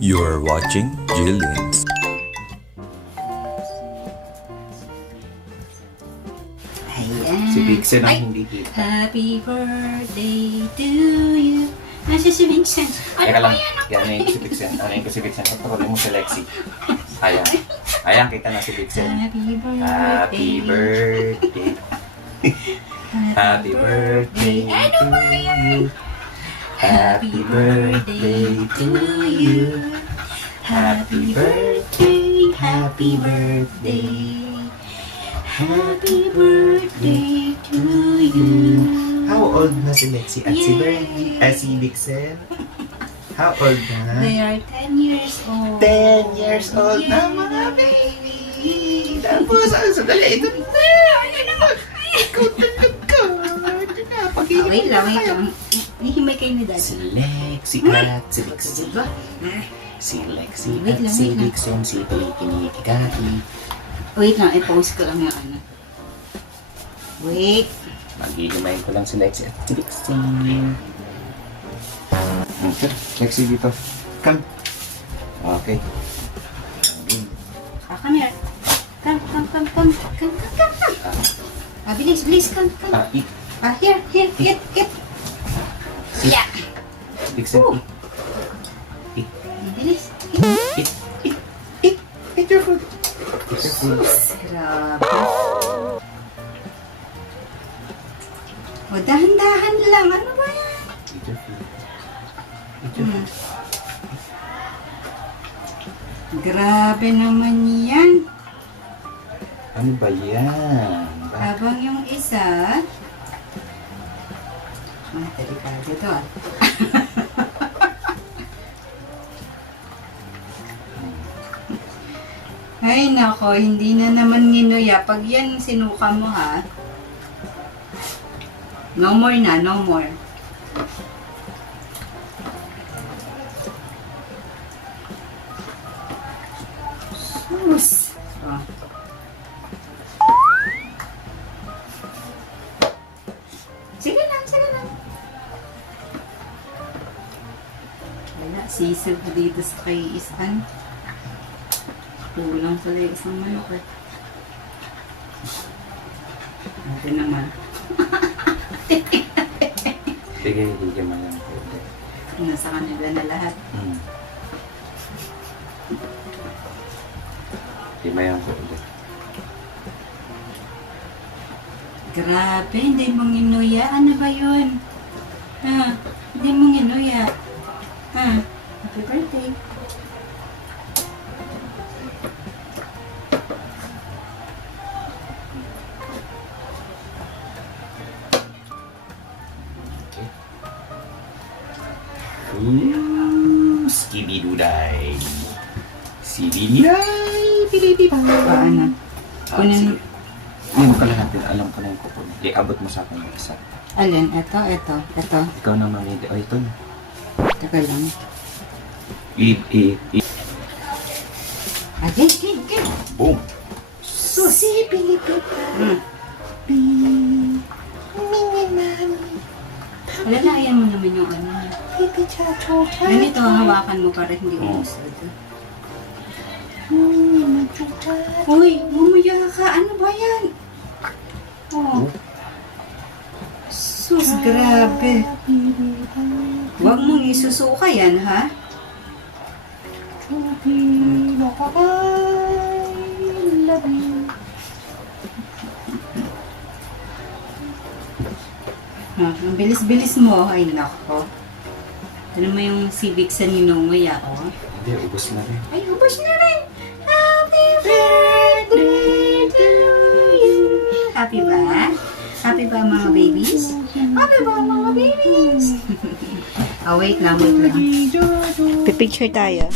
You're watching Jillian's. Ayan. Si Vixen Ay! ang hindi kita. Happy birthday to you. Nasa si Vincent. Teka Ano lang. ba yan? Yan na yung si Vixen. Ano yung si Vixen? Pagpakulin mo si Lexi. Ayan. Ayan, kita na si Vixen. Happy birthday. Happy birthday. Happy birthday Ano to ba yan? you. Happy birthday to you. Happy birthday. Happy birthday. Happy birthday to you. How old na si Lexi at si Yay! Bernie? Si Vixen? How old na? They are 10 years old. 10 years old na Yay! mga baby! Tapos, sandali, ito na! Ayan na! Good! Wait lang, wait lang. Hihimay kayo ni Si Daddy. Lexi at si Vixen. Diba? Si Lexi Wait at lang, si wait lang. Vixen, si Kinikikaki. Wait lang, i-pause ko lang yung ano. Wait. Maghihimayin ko lang si Lexi at si Vixen. Okay, Lexi dito. Come. Okay. Come here. Come. Bilis, come. Eat. Here, get. Yeah. Vixen, Ooh. eat. Bilis. Eat your food. Eat your food. Grabe. O, dahan-dahan lang. Ano ba yan? Eat your food. Eat your food. Grabe naman yan. Ano ba yan? Habang yung isa... delikado to ah. Ay nako, hindi na naman nginuya. Pag yan sinuka mo ha. No more na, no more. Sus. Oh. Sige lang. Wala, sisig dito sa kay Isan. Kulang pala yung isang manok eh. Ate naman. Sige, hindi mo lang. Nasa kanila na lahat. Himayan ko ulit. Grabe, hindi mo nginuya. Ano ba yun? Ha? Hindi mo nginuya. Ha? Happy birthday. Okay. Skibiduday. Sibididay. Paano? Kunin, Hindi mo kalahati. Alam ko na yung kukunin. Abot mo sa akin yung isa. alin? Ito. Ikaw na mamili. O, ito na. Teka lang. Eat. Agay. Boom. Susi, Pilipita. Alalayan mo naman yung ano. Ganito, hawakan mo para hindi umusod. Uy, mamaya ka. Ano ba yan? Oh. Sus, grabe. Huwag mong isusuka yan, ha? Ang bilis-bilis mo. Ay, nako. Ano mo yung civic sa ninungoy ako? Hindi, ubos na rin. Ay, ubos na rin. Happy birthday to you. Happy ba? Happy ba mga babies? Happy ba mga babies? Wait lang. Pipicture tayo.